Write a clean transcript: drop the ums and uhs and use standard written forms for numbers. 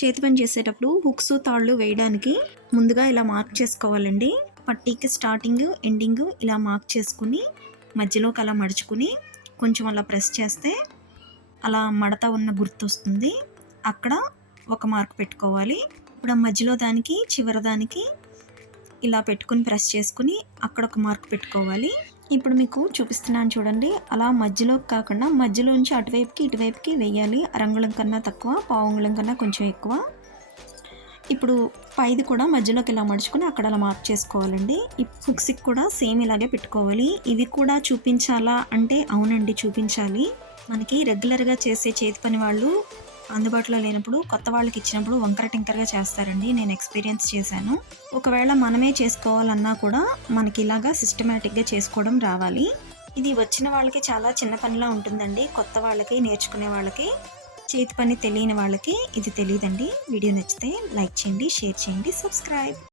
చేతి పని చేసేటప్పుడు హుక్స్ తాళ్ళు వేయడానికి ముందుగా ఇలా మార్క్ చేసుకోవాలండి. పట్టీకి స్టార్టింగ్ ఎండింగ్ ఇలా మార్క్ చేసుకుని మధ్యలోకి అలా మడుచుకుని కొంచెం అలా ప్రెస్ చేస్తే అలా మడత ఉన్న గుర్తొస్తుంది. అక్కడ ఒక మార్క్ పెట్టుకోవాలి. ఇప్పుడు ఆ మధ్యలో దానికి చివరి దానికి ఇలా పెట్టుకుని ప్రెస్ చేసుకుని అక్కడ ఒక మార్క్ పెట్టుకోవాలి. ఇప్పుడు మీకు చూపిస్తున్నాను చూడండి. అలా మధ్యలోకి కాకుండా మధ్యలోంచి అటువైపుకి ఇటువైపుకి వెయ్యాలి. అరంగుళం కన్నా తక్కువ, పావంగుళం కన్నా కొంచెం ఎక్కువ. ఇప్పుడు పైది కూడా మధ్యలోకి ఇలా మడుచుకొని అక్కడ అలా మార్క్ చేసుకోవాలండి. ఈ హుక్స్కి కూడా సేమ్ ఇలాగే పెట్టుకోవాలి. ఇవి కూడా చూపించాలా అంటే అవునండి, చూపించాలి. మనకి రెగ్యులర్గా చేసే చేతి పని వాళ్ళు అందుబాటులో లేనప్పుడు కొత్త వాళ్ళకి ఇచ్చినప్పుడు వంకర టింకరగా చేస్తారండి. నేను ఎక్స్పీరియన్స్ చేశాను. ఒకవేళ మనమే చేసుకోవాలన్నా కూడా మనకి ఇలాగా సిస్టమేటిక్గా చేసుకోవడం రావాలి. ఇది వచ్చిన వాళ్ళకి చాలా చిన్న పనిలా ఉంటుందండి. కొత్త వాళ్ళకి, నేర్చుకునే వాళ్ళకి, చేతి పని తెలియని వాళ్ళకి ఇది తెలియదండి. వీడియో నచ్చితే లైక్ చేయండి, షేర్ చేయండి, సబ్స్క్రైబ్.